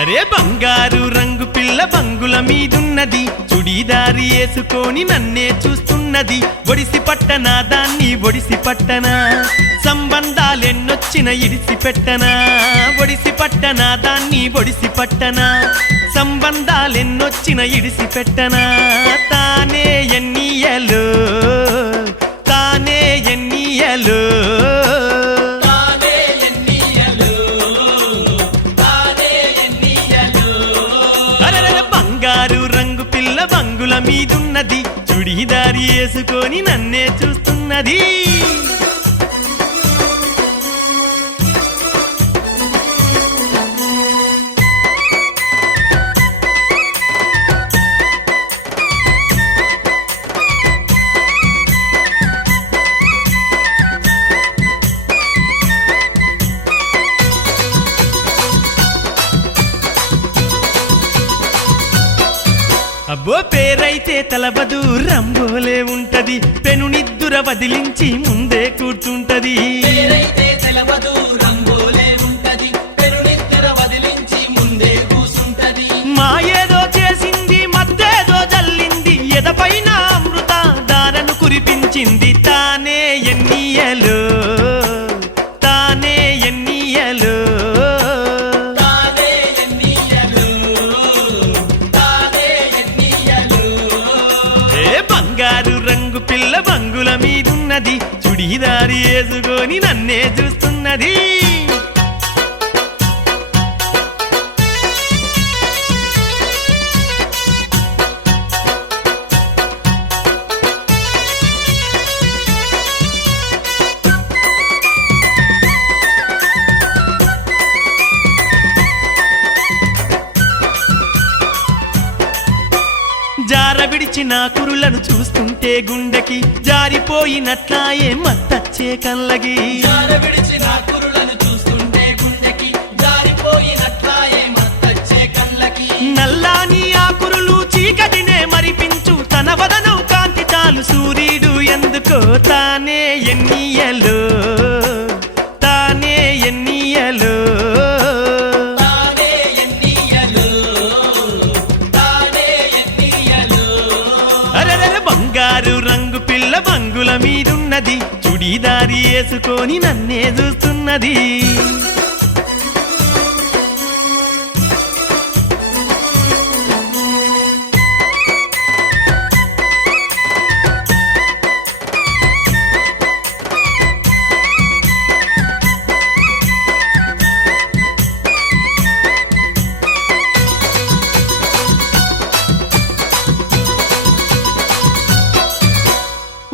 అరే బంగారు రంగు పిల్ల బంగుల మీదున్నది. చుడీదారి వేసుకొని నన్నే చూస్తున్నది. ఒడిసి పట్టనా దాన్ని ఒడిసి పట్టనా? సంబంధాలెన్నొచ్చిన ఇడిసి పెట్టనా? ఒడిసి పట్టనా దాన్ని ఒడిసి పట్టనా? సంబంధాలెన్నొచ్చిన ఇడిసి పెట్టనా? తానే మీదున్నది చుడిదారి వేసుకొని నన్నే చూస్తున్నది. అబ్బో పేరైతే తలబదు రంబోలే ఉంటది. పెను నిద్దుర వదిలించి ముందే కూర్చుంటది. మాయేదో చేసింది మత్తేదో జల్లింది. ఎదపైన అమృత దారను కురిపించింది. బంగుల మీదున్నది చుడీదారి వేసుకొని నన్నే చూస్తున్నది. జార విడిచిన కురులను చూస్తుంటే గుండెకి జారిపోయినట్లాయే మత్తచ్చే కళ్ళగి జార విడిచిన కురులను చూస్తుంటే గుండెకి జారిపోయినట్లాయే మత్తచ్చే కళ్ళకి. నల్లాని ఆ కురులు చీకటినే మరిపించు తన వదనం కాంతి చాలు సూర్యుడు ఎందుకో తానే ఎన్నియలు. రంగు బంగుల మీదున్నది. చుడీదారి వేసుకొని నన్నే చూస్తున్నది.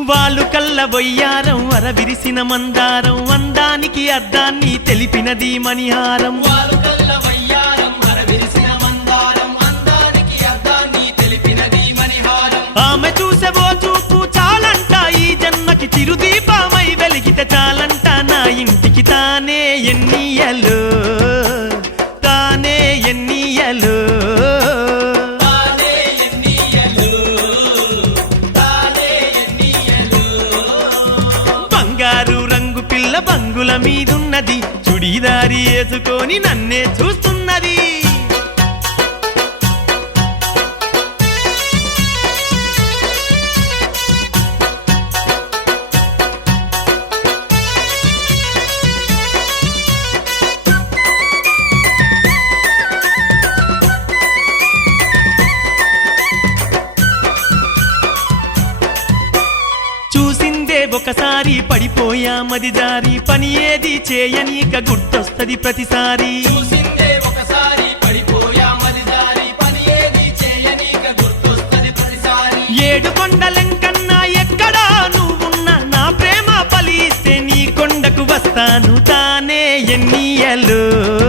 వాలు కల్ల వయ్యారం మరవిరిసిన మందారం అందానికి అర్థాన్ని తెలిపినది మణిహారం. ఆమె చూసెవో చూపు చాలంట ఈ జన్మకి చిరుదీపమై వెలిగితే చాలంట నా ఇంటికి తానే ఎన్నియలు మీదున్నది చుడీదారి వేసుకొని నన్నే చూస్తున్నది. ఒకసారి పడిపోయామది జారి. పని ఏది చేయనీక గుర్తొస్తది ప్రతిసారి. ఏడు కొండలెంకన్నా ఎక్కడా నువ్వున్నా నా ప్రేమ పలిస్తే నీ కొండకు వస్తాను తానే ఎన్నియలు.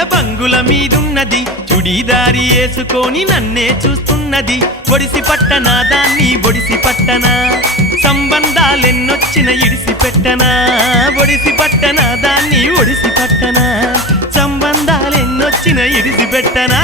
రంగు బంగుల మీదున్నది. చుడీదారి వేసుకొని నన్నే చూస్తున్నది. ఒడిసి పట్టనా దాన్ని ఒడిసి పట్టనా? సంబంధాలెన్నొచ్చిన ఇడిసి పెట్టనా? ఒడిసి పట్టనా దాన్ని ఒడిసి పట్టనా? సంబంధాలెన్నొచ్చిన ఇడిసి పెట్టనా?